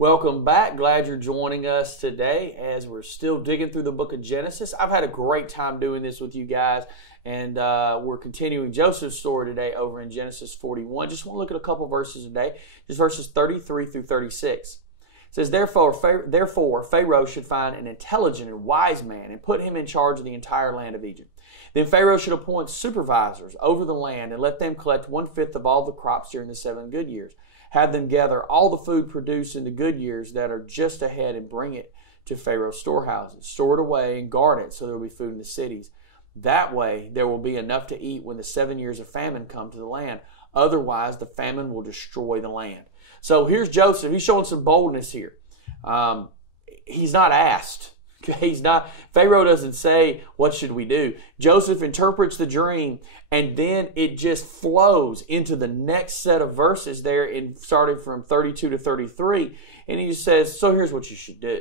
Welcome back. Glad you're joining us today as we're still digging through the book of Genesis. I've had a great time doing this with you guys, and we're continuing Joseph's story today over in Genesis 41. Just want to look at a couple verses today, just verses 33 through 36. It says, Therefore, Pharaoh should find an intelligent and wise man and put him in charge of the entire land of Egypt. Then Pharaoh should appoint supervisors over the land and let them collect 1/5 of all the crops during the 7 good years. Have them gather all the food produced in the good years that are just ahead and bring it to Pharaoh's storehouses. Store it away and guard it so there will be food in the cities. That way there will be enough to eat when the 7 years of famine come to the land. Otherwise, the famine will destroy the land. So here's Joseph. He's showing some boldness here. He's not asked. Pharaoh doesn't say, what should we do? Joseph interprets the dream, and then it just flows into the next set of verses there, starting from 32 to 33. And he just says, so here's what you should do.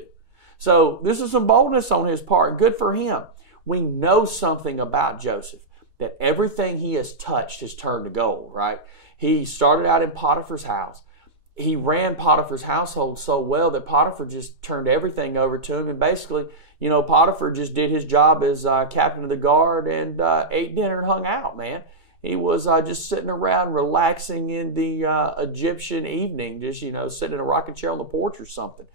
So this is some boldness on his part. Good for him. We know something about Joseph, that everything he has touched has turned to gold, right? He started out in Potiphar's house. He ran Potiphar's household so well that Potiphar just turned everything over to him. And basically, Potiphar just did his job as captain of the guard and ate dinner and hung out, man. He was just sitting around relaxing in the Egyptian evening, just, sitting in a rocking chair on the porch or something.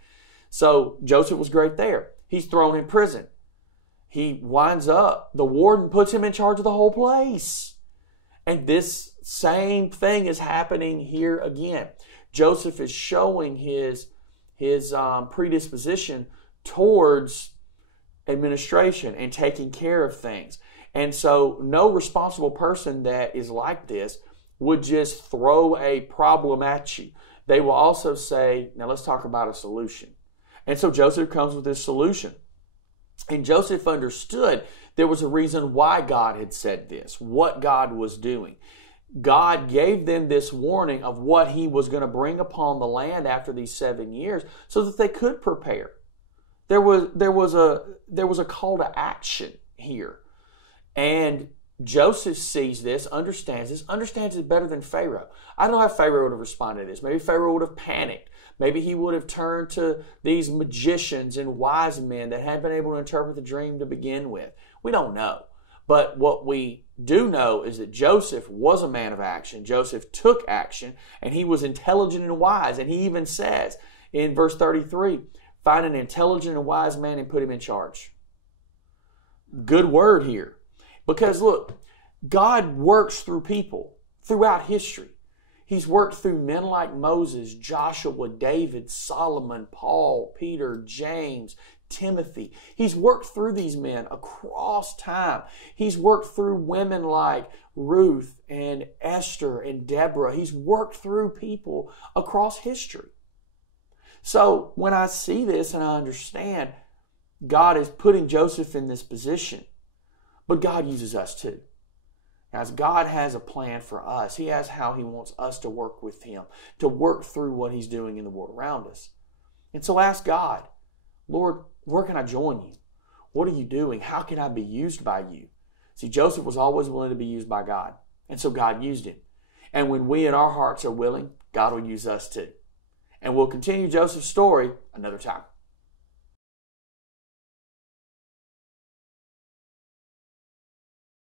So Joseph was great there. He's thrown in prison. He winds up. The warden puts him in charge of the whole place. And this same thing is happening here again. Joseph is showing his predisposition towards administration and taking care of things. And so no responsible person that is like this would just throw a problem at you. They will also say, now let's talk about a solution. And so Joseph comes with this solution. And Joseph understood there was a reason why God had said this, what God was doing. God gave them this warning of what he was going to bring upon the land after these 7 years so that they could prepare. There was a call to action here. And Joseph sees this, understands it better than Pharaoh. I don't know how Pharaoh would have responded to this. Maybe Pharaoh would have panicked. Maybe he would have turned to these magicians and wise men that had been able to interpret the dream to begin with. We don't know. But what we do know is that Joseph was a man of action. Joseph took action, and he was intelligent and wise. And he even says in verse 33, find an intelligent and wise man and put him in charge. Good word here. Because look, God works through people throughout history. He's worked through men like Moses, Joshua, David, Solomon, Paul, Peter, James, Timothy. He's worked through these men across time. He's worked through women like Ruth and Esther and Deborah. He's worked through people across history. So when I see this and I understand God is putting Joseph in this position, but God uses us too. As God has a plan for us, he has how he wants us to work with him, to work through what he's doing in the world around us. And so ask God, Lord, where can I join you? What are you doing? How can I be used by you? See, Joseph was always willing to be used by God. And so God used him. And when we in our hearts are willing, God will use us too. And we'll continue Joseph's story another time.